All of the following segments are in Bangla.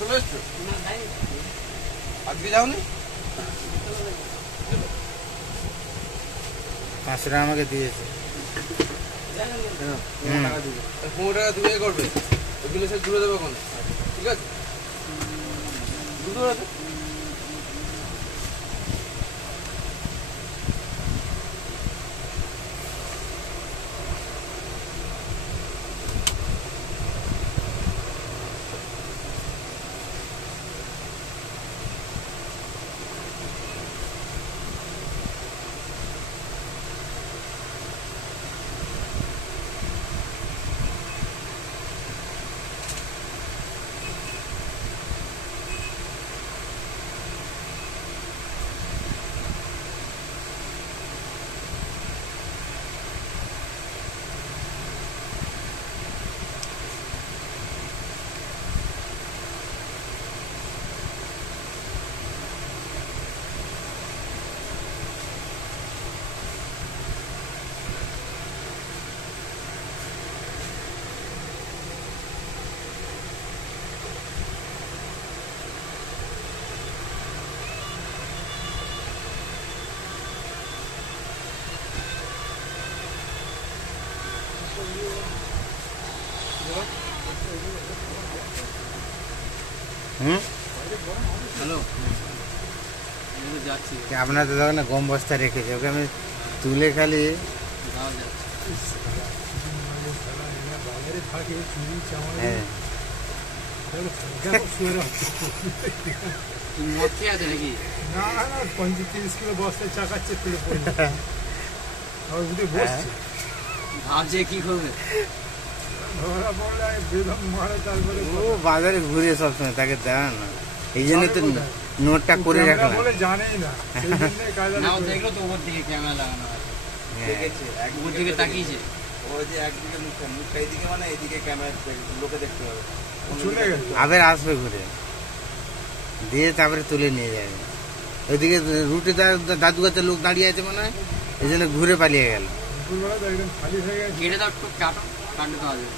চলে এসছো? আজকে যাওনি? 500 টাকা আমাকে দিয়েছে। 15 টাকা তুমি করবে, ওইগুলো সব জুড়ে দেবে ওখানে, ঠিক আছে? দুটো আছে। হ্যালো, যাচ্ছি। আপনার তো দোকানে গম বস্তা রেখেছে, ওকে আমি তুলে খালি হ্যাঁ মদ খেয়ে আছে নাকি? না না 35 কিলো বস্তায় চাকাচ্ছে তুলে পড়ে আর উঠে বসছে, ভাবছে কি করবে। ধরা পড়লে বেদম মারে, তারপরে ও বাজারে ঘুরে সবসময়, তাকে দেয় না, এই জন্য তো নোটটা করে রাখলাম। বলে জানেই না, সেই জন্য কাজ না, ও দেখলো তো উপর দিকে ক্যামেরা লাগানো আছে, দেখেছে উপর দিকে তাকিয়েছে। ওই যে একদিকে মুখটা এইদিকে, মানে এইদিকে ক্যামেরা লোকে দেখতে পাবে। চলে গেল। আবার আসবে ঘুরে দিয়ে তারপরে তুলে নিয়ে যাবে। ওইদিকে রুটে দাদু গাছের লোক দাঁড়িয়ে আছে মনে হয়, এই জন্য ঘুরে পালিয়ে গেল। দুপুরবেলা তো একদম খালি হয়ে গেছে। কেটে দাও একটু, কাটো, কাটলে তো আসবে।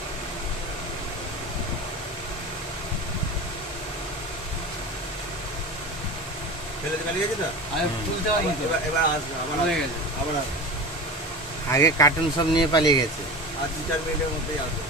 ফেলে দিয়ে পালিয়ে গেছে তো? আর তুলতে পারিনি তো, এবার আসবে, আবার হয়ে গেছে। আবার আসবে। আগে কার্টুন সব নিয়ে পালিয়ে গেছে। আর 2-4 মিনিটের মধ্যেই আসবে।